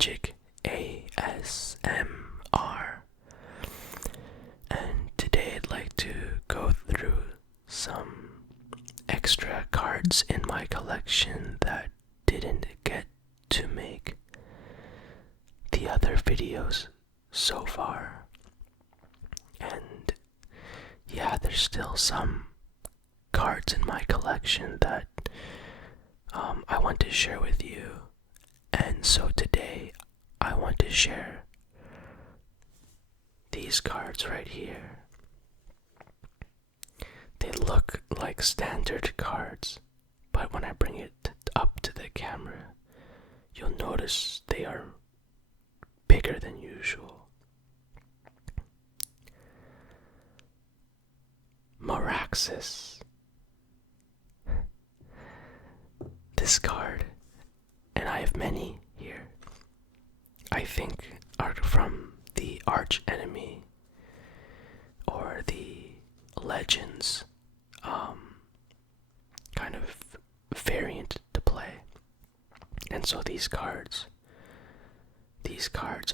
Magic ASMR, and today I'd like to go through some extra cards in my collection that didn't get to make the other videos so far. And yeah, there's still some cards in my collection that I want to share with you. And so today I want to share these cards right here. They look like standard cards, but when I bring it up to the camera, you'll notice they are bigger than usual. Maraxis. This card, and I have many here, I think are from the Arch Enemy or the Legends kind of variant to play. And so these cards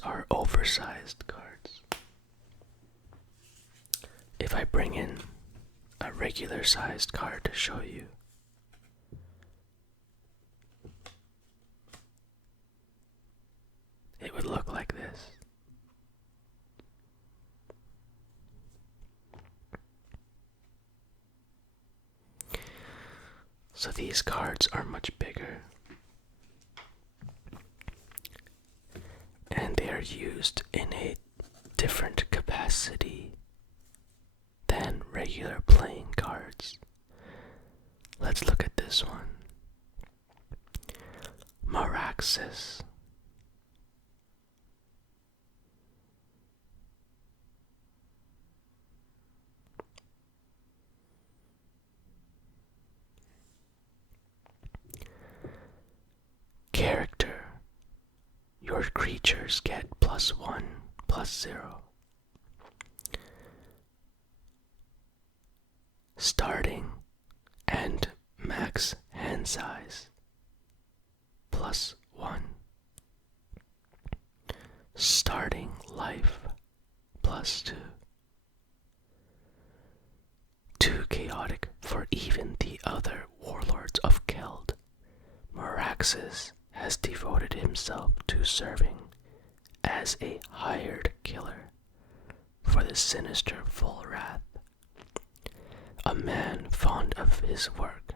are oversized cards. If I bring in a regular sized card to show you, it would look like this. So these cards are much bigger, and they are used in a different capacity than regular playing cards. Let's look at this one. Maraxis. Character. Your creatures get +1/+0. Starting and max hand size +1. Starting life +2. Too chaotic for even the other warlords of Keld, Maraxis has devoted himself to serving as a hired killer for the sinister Full Wrath. A man fond of his work,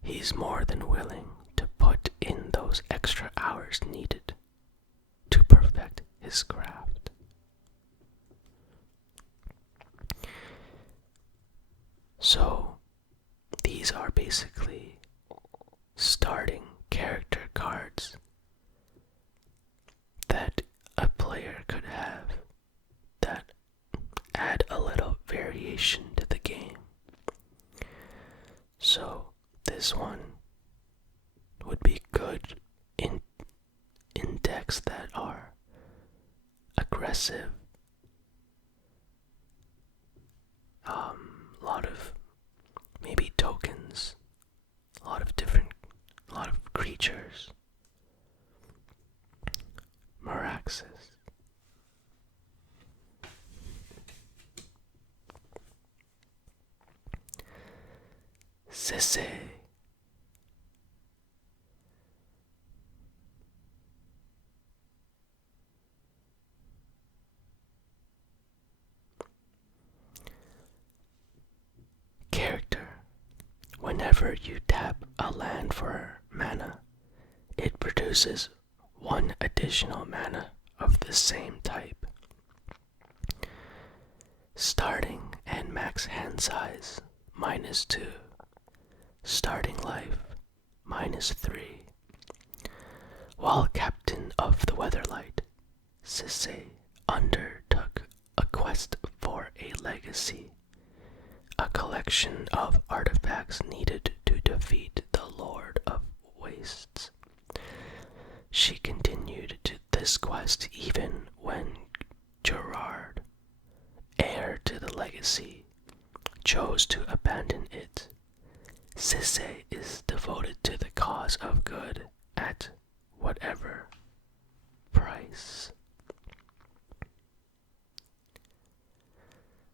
he's more than willing to put in those extra hours needed to perfect his craft. So, these are basically starting character cards that a player could have that add a little variation to the game. So this one would be good in decks that are aggressive, a lot of maybe tokens, a lot of creatures. Maraxis. Sisse. Character. Whenever you tap a land for mana, it produces 1 additional mana of the same type. Starting and max hand size -2. Starting life -3. While captain of the Weatherlight, Sisse undertook a quest for a legacy, a collection of artifacts needed to defeat the Lord of Wastes. She continued to this quest even when Gerard, heir to the legacy, chose to abandon it. Sisse is devoted to the cause of good at whatever twice.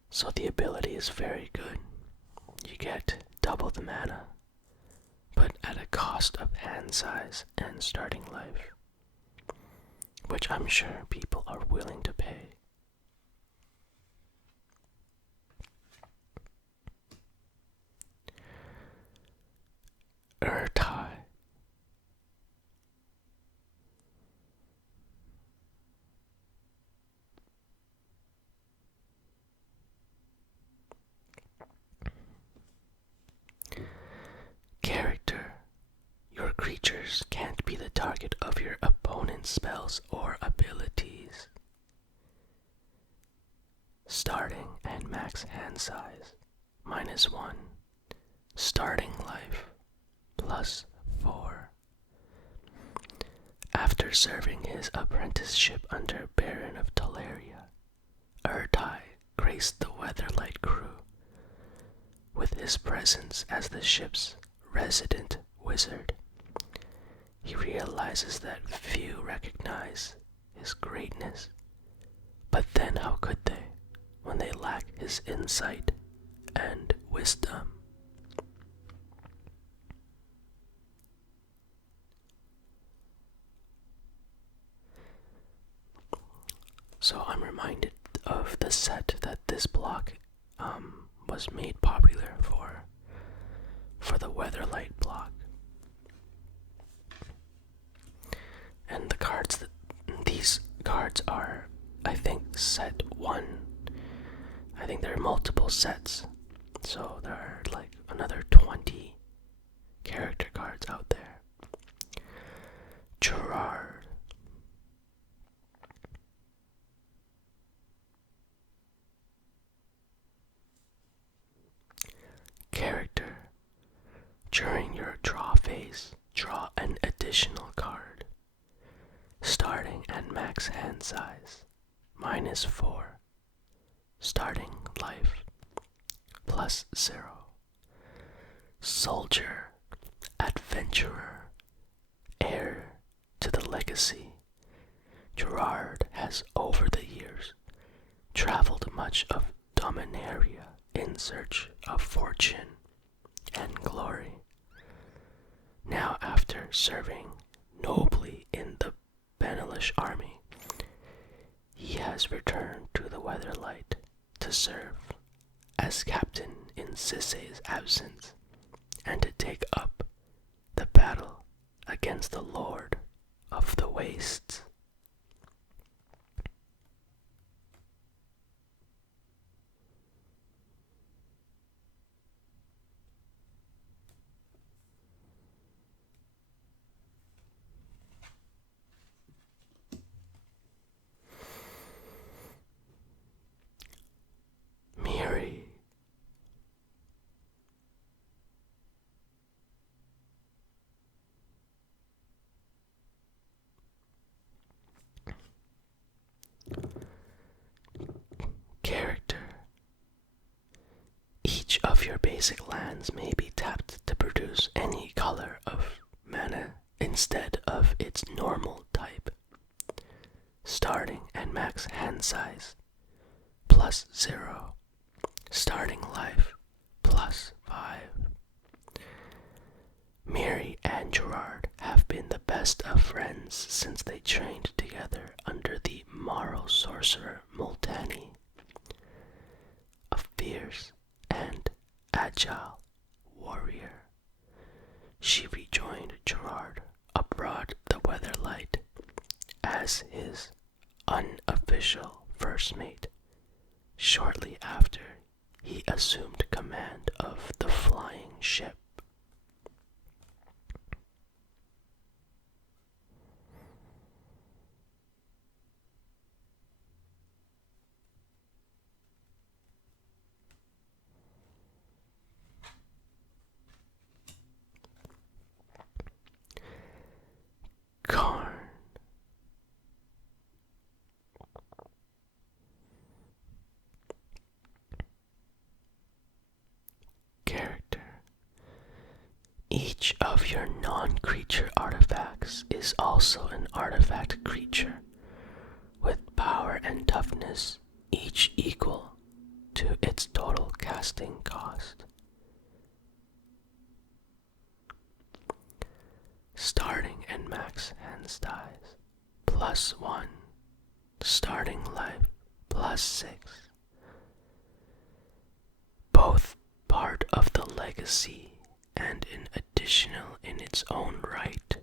So the ability is very good. You get double the mana, but at a cost of hand size and starting life, which I'm sure people are willing to pay. Urtai. Character. Your creatures can't be the target of your opponent's spells or abilities. Starting and max hand size, -1. Starting life, +4. After serving his apprenticeship under Baron of Teleria, Urtai graced the Weatherlight crew with his presence as the ship's resident wizard. He realizes that few recognize his greatness, but then how could they when they lack his insight and wisdom? So I'm reminded of the set that this block was made popular for the Weatherlight block. And the cards these cards are, I think, set 1. I think there are multiple sets. So there are like another 20 character cards out there. Gerard. Character. During your draw phase, draw an additional card. Starting and max hand size, -4. Starting life, +0. Soldier, adventurer, heir to the legacy. Gerard has over the years traveled much of Dominaria in search of fortune and glory. Now, after serving nobly in the Benelish army, he has returned to the Weatherlight to serve as captain in Sisse's absence and to take up the battle against the Lord of the Wastes. Character. Each of your basic lands may be tapped to produce any color of mana instead of its normal type. Starting and max hand size, +0. Starting life, +5. Miri and Gerard have been the best of friends since they trained together under the Morrow sorcerer Multani. A fierce and agile warrior, she rejoined Gerard aboard the Weatherlight as his unofficial first mate shortly after he assumed command of the flying ship. Karn. Character. Each of your non-creature artifacts is also an artifact creature power and toughness, each equal to its total casting cost. Starting and max hand size +1, starting life +6. Both part of the legacy and an additional in its own right.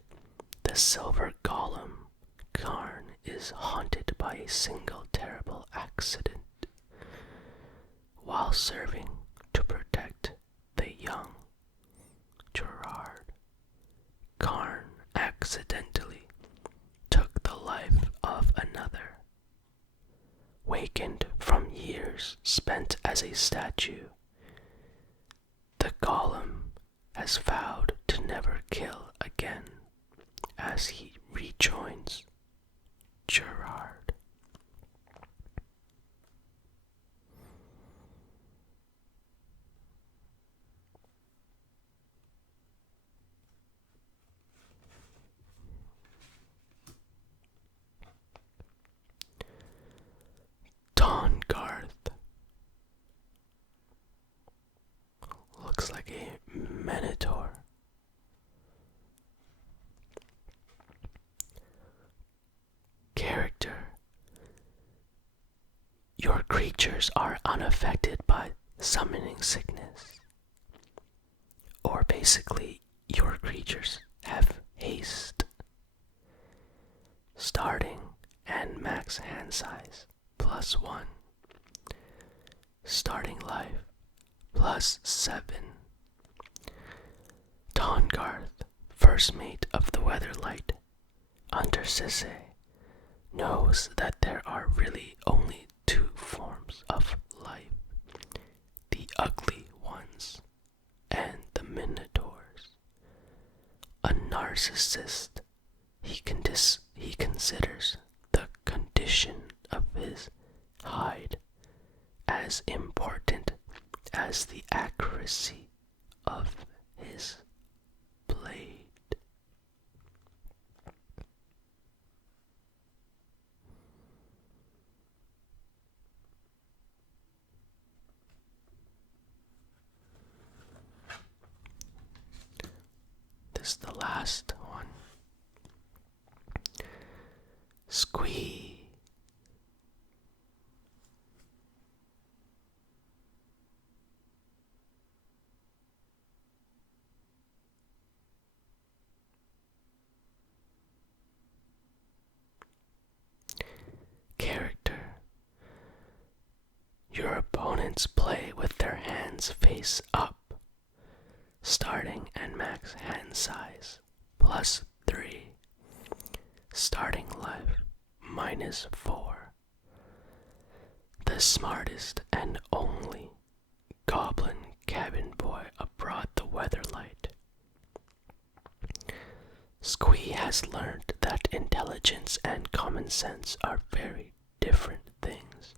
The silver golem, Karn, is haunted by a single terrible accident. While serving to protect the young Gerard, Karn accidentally took the life of another. Wakened from years spent as a statue, the golem has vowed to never kill again as he rejoins Gerard. Vanguard looks like a minotaur. Character: your creatures are unaffected by summoning sickness. Or basically, your creatures have haste. Starting and max hand size +1. Starting life +7. Vanguard, first mate of the Weatherlight, under Sisse, knows that there are really only two forms of life: the ugly ones and the minotaurs. A narcissist, he considers the condition of his hide as important as the accuracy of his blade. This is the last one. Squee. Character: your opponents play with their hands face up. Starting and max hand size +3. Starting life -4. The smartest and only goblin cabin boy aboard the Weatherlight. Squee has learned that intelligence and common sense are very different things.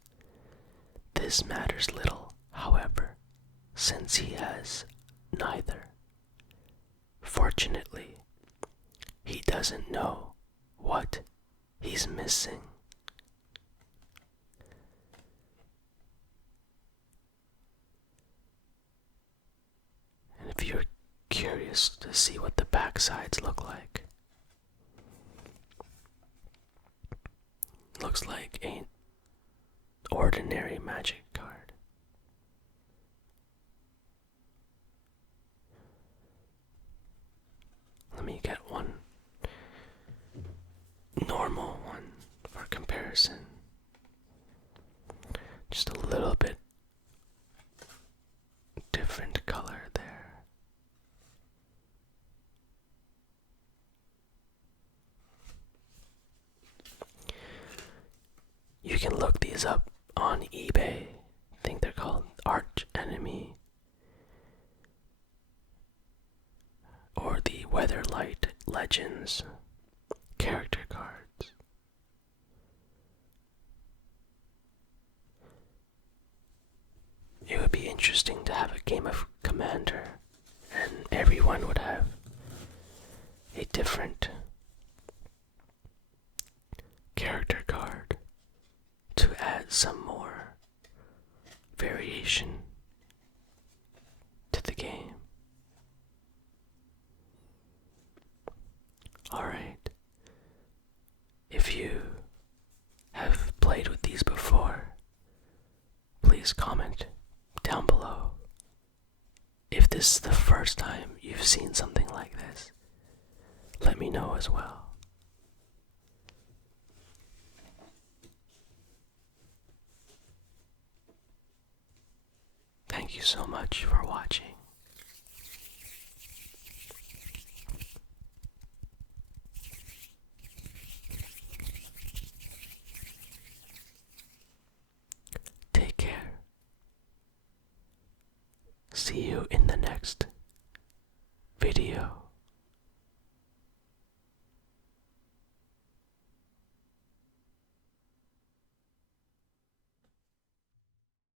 This matters little, however, since he has neither. Fortunately, he doesn't know what he's missing. And if you're curious to see what the backsides look like, it looks like an ordinary magic card. Let me get one normal one for comparison. Just a little bit different color there. You can look these up on eBay. I think they're called Arch Enemy or the Weatherlight Legends character cards. It would be interesting to have a game of Commander and everyone would have a different character card. add some more variation to the game. Alright, if you have played with these before, please comment down below. If this is the first time you've seen something like this, let me know as well. Thank you so much for watching. Take care. See you in the next video.